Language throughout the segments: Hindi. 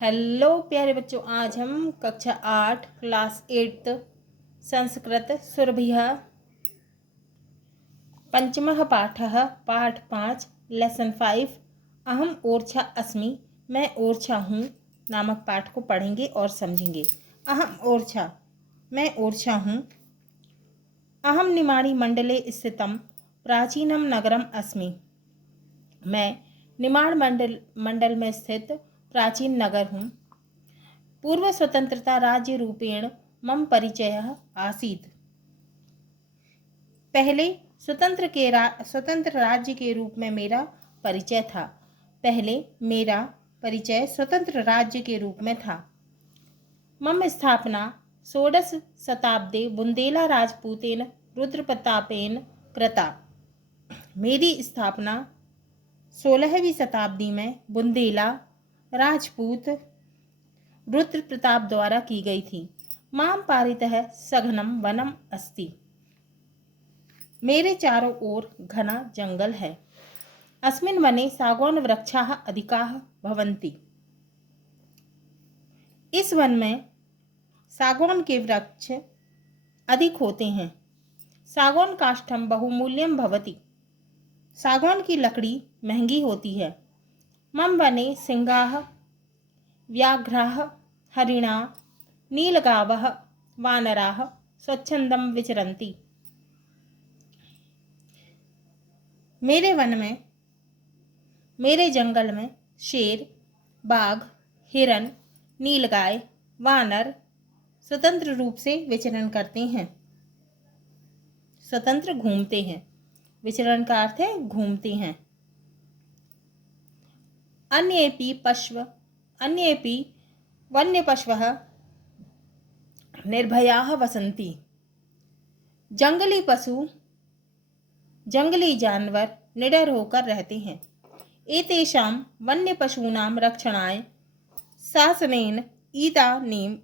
हेलो प्यारे बच्चों, आज हम कक्षा 8 क्लास 8 संस्कृत सुरभिः पंचमः पाठः पाठ 5 लेसन 5 अहम ओरछा अस्मि, मैं ओरछा हूँ नामक पाठ को पढ़ेंगे और समझेंगे। अहम ओरछा, मैं ओरछा हूँ। अहम निमाड़ी मंडले स्थितं प्राचीनम नगरम अस्मि, मैं निमाड़ मंडल में स्थित प्राचीन नगर हूँ। पूर्व स्वतंत्रता राज्य रूपेण मम परिचयः आसीत्, पहले स्वतंत्र राज्य के रूप में मेरा परिचय था। पहले मेरा परिचय स्वतंत्र राज्य के रूप में था। मम स्थापना षोडश शताब्दे बुंदेला राजपूतेन रुद्रप्रतापेन कृता, मेरी स्थापना 16वीं शताब्दी में बुंदेला राजपूत रुद्र प्रताप द्वारा की गई थी। माम पारितः सघनम वनम अस्ति, मेरे चारों ओर घना जंगल है। अस्मिन् वने सागौन वृक्षाः अधिकाः भवन्ति, इस वन में सागौन के वृक्ष अधिक होते हैं। सागौन काष्ठम बहुमूल्यम भवति, सागौन की लकड़ी महंगी होती है। मम वने सिंहाः व्याघ्राः हरिणा नीलगावः वानराः स्वच्छंदम विचरन्ति, मेरे वन में, मेरे जंगल में शेर, बाघ, हिरन, नीलगाय, वानर स्वतंत्र रूप से विचरण करते हैं, स्वतंत्र घूमते हैं। विचरण का अर्थ है घूमते हैं। अन्येपि वन्य पशवः निर्भयाः वसन्ति, जंगली जानवर निडर होकर रहते हैं। एतेषां वन्य पशूनां रक्षणाय शासनेन इदानीम्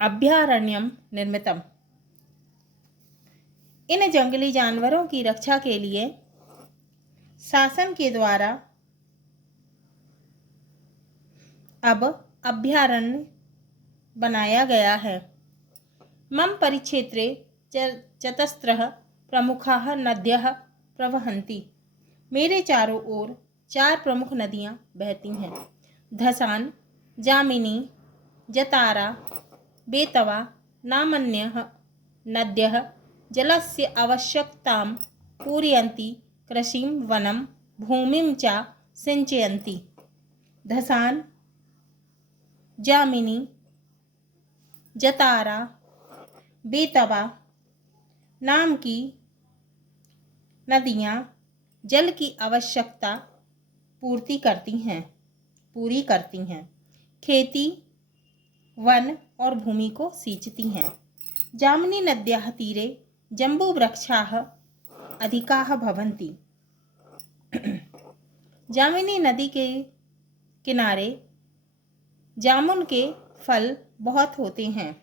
अभयारण्यं निर्मितम्, इन जंगली जानवरों की रक्षा के लिए शासन के द्वारा अब अभयारण्य बनाया गया है। मम परिक्षेत्रे चतस्रः प्रमुखाः नद्यः प्रवहन्ति, मेरे चारों ओर 4 प्रमुख नदियाँ बहती हैं। धसान, जामिनी, जतारा, बेतवा नामन्यः नद्यः जलस्य आवश्यकतां पूरयन्ति, कृषिं वनं भूमिं च सिंचयन्ति। धसान, जामिनी, जतारा, बेतवा नाम की नदियाँ जल की आवश्यकता पूरी करती हैं, खेती, वन और भूमि को सींचती हैं। जामिनी नद्याः तीरे जम्बूवृक्षाः अधिकाः भवन्ति, जामिनी नदी के किनारे जामुन के फल बहुत होते हैं।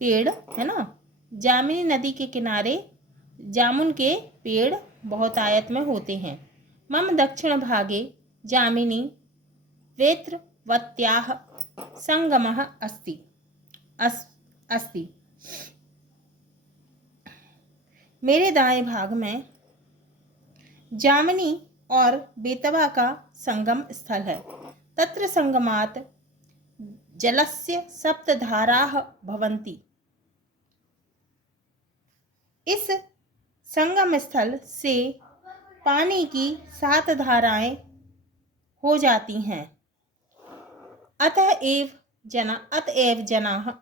पेड़ है ना, जामिनी नदी के किनारे जामुन के पेड़ बहुत आयत में होते हैं। मम दक्षिण भागे जामिनी वेत्रवत्याः संगमः अस्ति, मेरे दाएं भाग में जामिनी और बेतवा का संगम स्थल है। तत्र संगमात् जलस्य 7 धाराः भवन्ति, इस संगम स्थल से पानी की 7 धाराएं हो जाती हैं। अतएव जनाः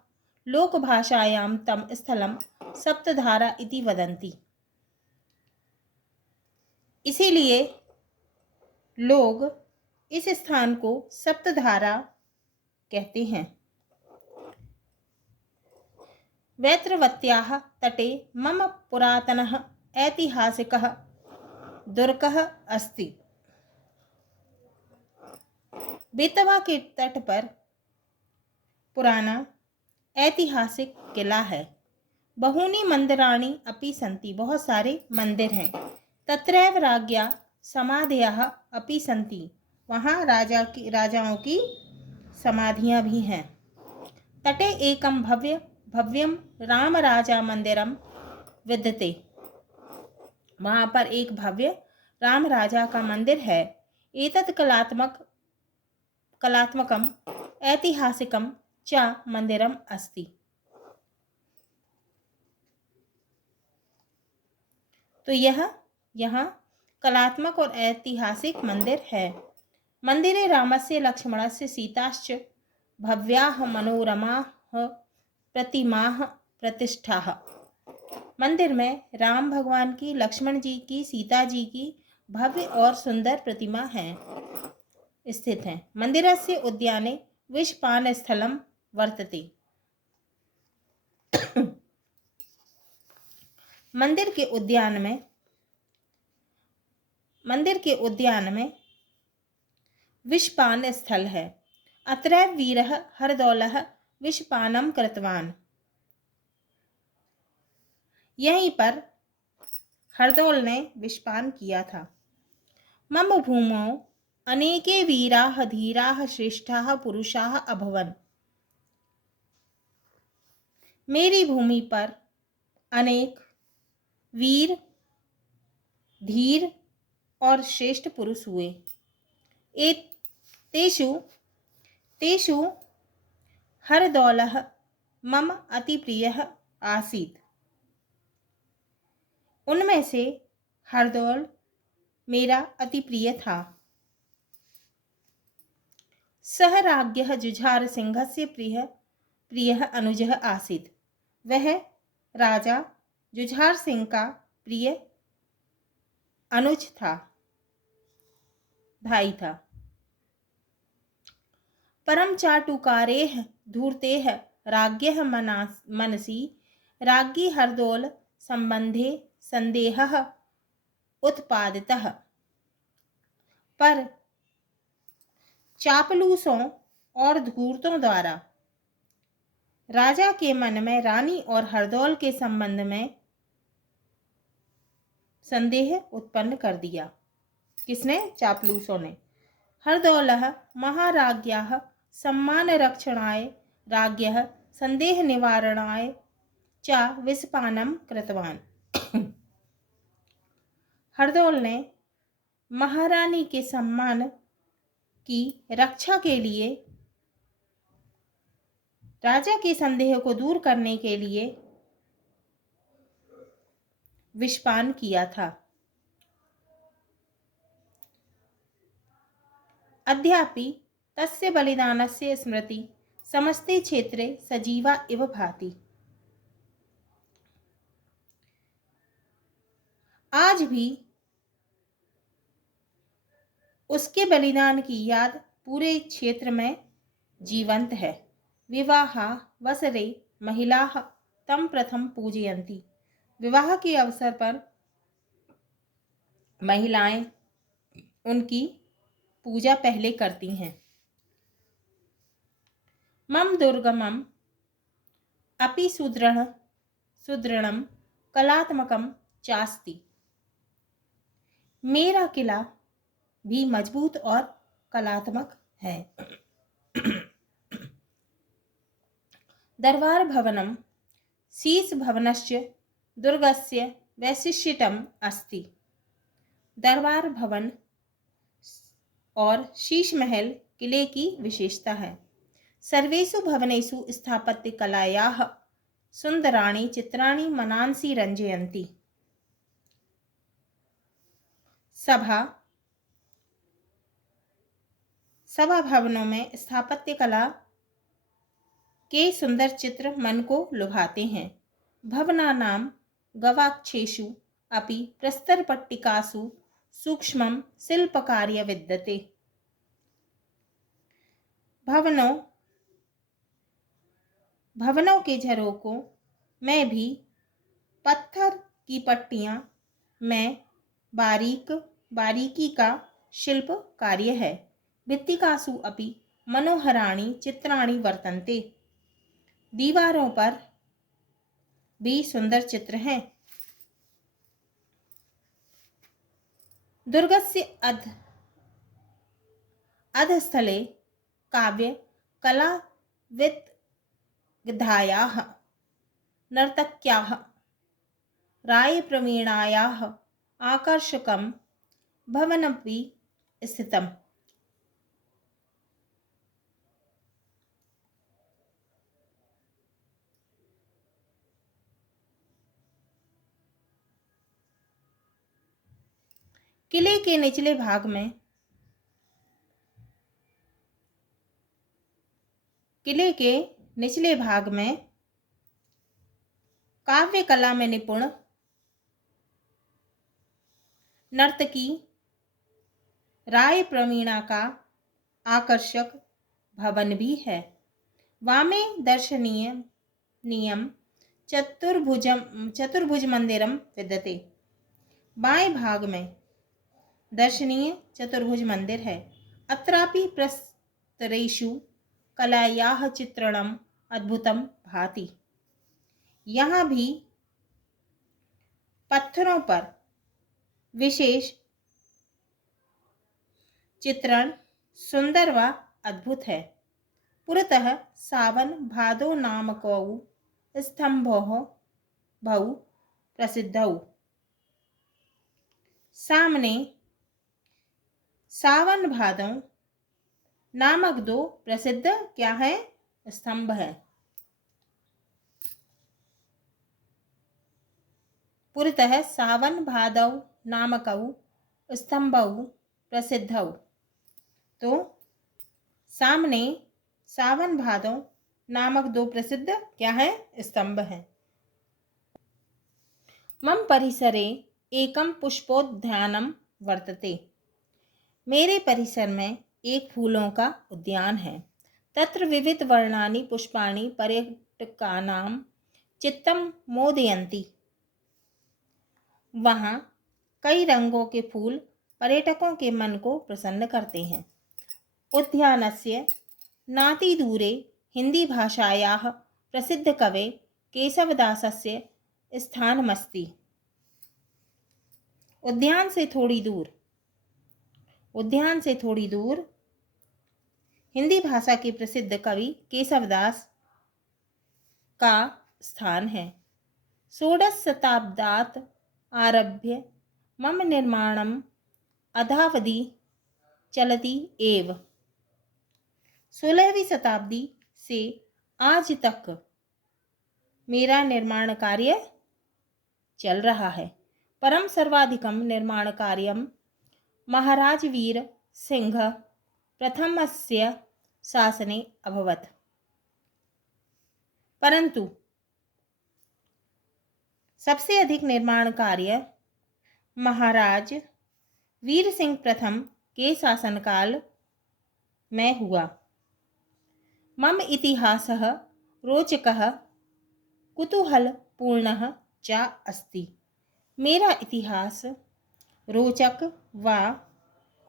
लोकभाषायां तं स्थलं सप्तधारा इति वदन्ति, इसीलिए लोग इस स्थान को सप्तधारा कहते हैं। वैत्रवत्याः तटे मम पुरातनः ऐतिहासिकः दुर्गः अस्ति, बेतवा के तट पर पुराना ऐतिहासिक किला है। बहूनि मंदिराणि अपि सन्ति, बहुत सारे मंदिर हैं। तत्रैव राज्ञा समाधयः अपि सन्ति, वहाँ राजाओं की समाधियाँ भी हैं। तटे एकम भव्यम राम राजा मंदिरम विद्यते। वहाँ पर एक भव्य राम राजा का मंदिर है। एतत् कलात्मकम ऐतिहासिकम च मंदिरम अस्ति। तो यह यहाँ कलात्मक और ऐतिहासिक मंदिर है। मंदिरे रामस्य लक्ष्मणस्य सीताश्च भव्याः मनोरमाः प्रतिमाः प्रतिष्ठाः। मंदिर में राम भगवान की, लक्ष्मण जी की, सीता जी की भव्य और सुंदर प्रतिमा है स्थित है। मंदिरस्य उद्याने विषपान स्थलम वर्तते। मंदिर के उद्यान में विषपान स्थल है। अत्र वीरः हरदौलः विषपानम कृतवान। यहीं पर हरदौल ने विषपान किया था। मम भूमौ अनेके वीराः धीराः श्रेष्ठाः पुरुषाः अभवन्। मेरी भूमि पर अनेक वीर, धीर और श्रेष्ठ पुरुष हुए। तेषु हरदौलः मम अति प्रियः आसीत्। उनमें से हरदौल मेरा अति प्रिय था। सह राज्ञः जुझार सिंहस्य प्रियः अनुजः आसीत्। वह राजा जुझार सिंह का प्रिय अनुज था, भाई था। परम चाटुकारेः धूर्तेः राज्ञः मनसि राज्ञी हरदौल संबंधे संदेहः उत्पादितः। पर चापलूसों और धूर्तों द्वारा राजा के मन में रानी और हरदौल के संबंध में संदेह उत्पन्न कर दिया। किसने? चापलूसों ने। हरदौलः महाराज्ञाः सम्मान रक्षणाय राज्ञः संदेह निवारणाय च विषपानम कृतवान। हरदौल ने महारानी के सम्मान की रक्षा के लिए, राजा के संदेह को दूर करने के लिए विषपान किया था। अद्यापि तस्य बलिदानस्य स्मृति समस्ते क्षेत्रे सजीवा इव भाति। आज भी उसके बलिदान की याद पूरे क्षेत्र में जीवंत है। विवाहा वसरे महिलाः तम प्रथम पूजयन्ति। विवाह के अवसर पर महिलाएं उनकी पूजा पहले करती हैं। मम दुर्गमम अपि सुदृढ़म कलात्मकम चास्ति। मेरा किला भी मजबूत और कलात्मक है। दरबार भवनम शीश भवनश्च दुर्गस्य वैशिष्ट्यम अस्ति। दरबार भवन और शीश महल किले की विशेषता है। सर्वेषु भवनेषु स्थापत्य कलायाः सुंदराणि चित्राणि मनांसि रंजयन्ति। सभा भवनों में स्थापत्य कला के सुंदर चित्र मन को लुभाते हैं। भवनानां गवाक्षेषु अपि प्रस्तरपट्टिकासु सूक्ष्मं शिल्पकार्य विद्यते। भवनों के झरोकों में भी पत्थर की पट्टियां में बारीकी का शिल्प कार्य है। भित्तिकासु अपि मनोहराणि चित्राणि वर्तन्ते। दीवारों पर भी सुंदर चित्र हैं। दुर्गस्य अधस्थले काव्य कलाविद्गधायाः नर्तक्याः रायप्रवीणायाः आकर्षकं भवनमपि स्थितम्। किले के निचले भाग में काव्य कला में निपुण नर्तकी राय प्रवीणा का आकर्षक भवन भी है। वामे दर्शनीय नियम चतुर्भुज मंदिरम विद्यते। बाएं भाग में दर्शनीय चतुर्भुज मंदिर है। अत्रापि प्रस्तरेषु कलायाः चित्रणम अद्भुतम भाति। यहाँ भी पत्थरों पर विशेष चित्रण सुंदर व अद्भुत है। पुरतः सावन भादो नामकौ स्तंभौ बहु प्रसिद्धौ। सामने सावन भादो नामक दो प्रसिद्ध क्या है? स्तंभ है। पुरतः सावन भादौ नामकौ स्तंभौ प्रसिद्धौ। तो सामने सावन भादौ नामक दो प्रसिद्ध क्या है? स्तंभ है। मम परिसरे एकम पुष्पोद्यानम वर्तते। मेरे परिसर में एक फूलों का उद्यान है। तत्र विविध वर्णानि पुष्पाणि पर्यटकानां चित्तं मोदयन्ति। वहाँ कई रंगों के फूल पर्यटकों के मन को प्रसन्न करते हैं। उद्यानस्य नातिदूरे हिंदी भाषायाः प्रसिद्ध कवे केशवदासस्य स्थानमस्ति। उद्यान से थोड़ी दूर हिंदी भाषा के प्रसिद्ध कवि केशवदास का स्थान है। षोडश शताब्दात् आरभ्य मम निर्माणम अधावधि चलती एव। 16वीं शताब्दी से आज तक मेरा निर्माण कार्य चल रहा है। परम सर्वाधिकम निर्माण कार्यम महाराज वीर सिंह प्रथमस्य शासने अभवत्। परंतु सबसे अधिक निर्माण कार्य महाराज वीर सिंह प्रथम के शासनकाल में हुआ। मम इतिहासः रोचकः कुतूहलपूर्णः च अस्ति। मेरा इतिहास रोचक व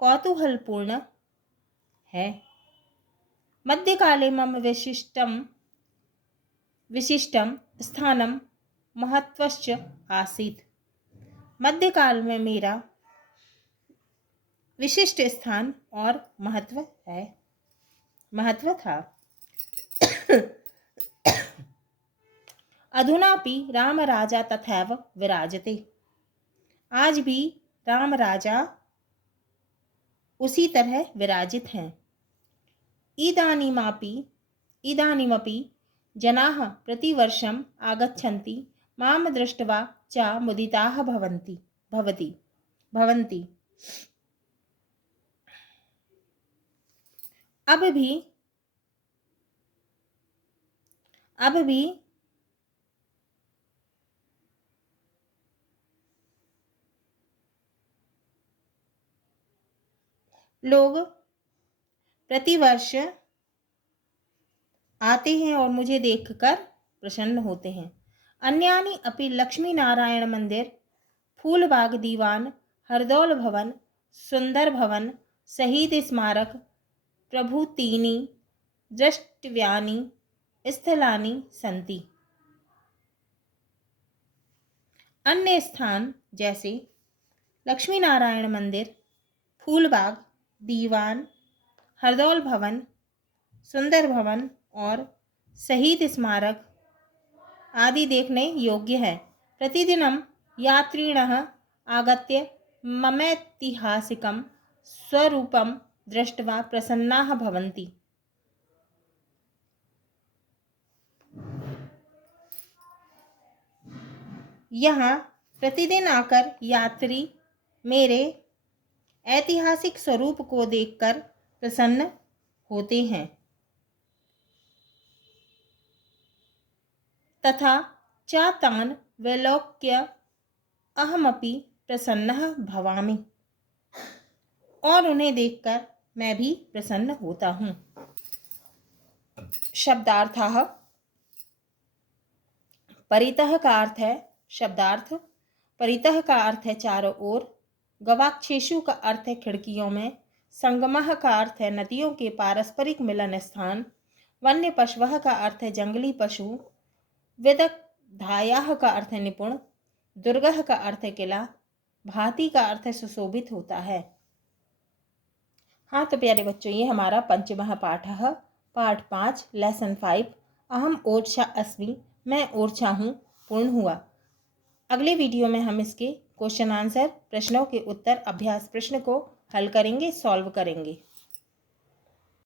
कौतूहलपूर्ण है। मध्यकाले मम विशिष्टम स्थानम महत्वश्च आसीत्। मध्यकाल में मेरा विशिष्ट स्थान और महत्व था। अधुनापि राम राजा तथैव विराजते। आज भी राम राजा उसी तरह विराजित हैं। इदानीमपि जनाः प्रतिवर्षम् आगच्छन्ति मां दृष्ट्वा च मुदिताः भवन्ति। अब भी लोग प्रतिवर्ष आते हैं और मुझे देखकर प्रसन्न होते हैं। अन्यानि अपि लक्ष्मी नारायण मंदिर, फूलबाग दीवान, हरदौल भवन, सुंदर भवन, शहीद स्मारक प्रभृतीनि द्रष्टव्यानि स्थलानि सन्ति। अन्य स्थान जैसे लक्ष्मी नारायण मंदिर, फूलबाग दीवान, हरदौल भवन, सुंदर भवन और शहीद स्मारक आदि देखने योग्य है। प्रतिदिनं यात्रिणः आगत्य ममैतिहासिकं स्वरूपं दृष्ट्वा प्रसन्नाः भवन्ति। यहाँ प्रतिदिन आकर यात्री मेरे ऐतिहासिक स्वरूप को देखकर प्रसन्न होते हैं तथा च तान् विलोक्य अहमपि प्रसन्नः भवामि, और उन्हें देखकर मैं भी प्रसन्न होता हूँ। शब्दार्थः। परितः का अर्थ है शब्दार्थ। परितः का अर्थ है चारों ओर। गवाक्षेषु का अर्थ है खिड़कियों में। संगमः का अर्थ है नदियों के पारस्परिक मिलन स्थान। वन्य पशवः का अर्थ है जंगली पशु। विदग्धायाः का अर्थ है निपुण। दुर्गः का अर्थ है किला। भांति का अर्थ है सुशोभित होता है। हाँ तो प्यारे बच्चों, ये हमारा पंचमः पाठः पाठ 5 लेसन 5 अहम ओर्छा अस्मि, मैं ओर्छा हूँ पूर्ण हुआ। अगले वीडियो में हम इसके क्वेश्चन आंसर, प्रश्नों के उत्तर, अभ्यास प्रश्न को हल करेंगे, सॉल्व करेंगे।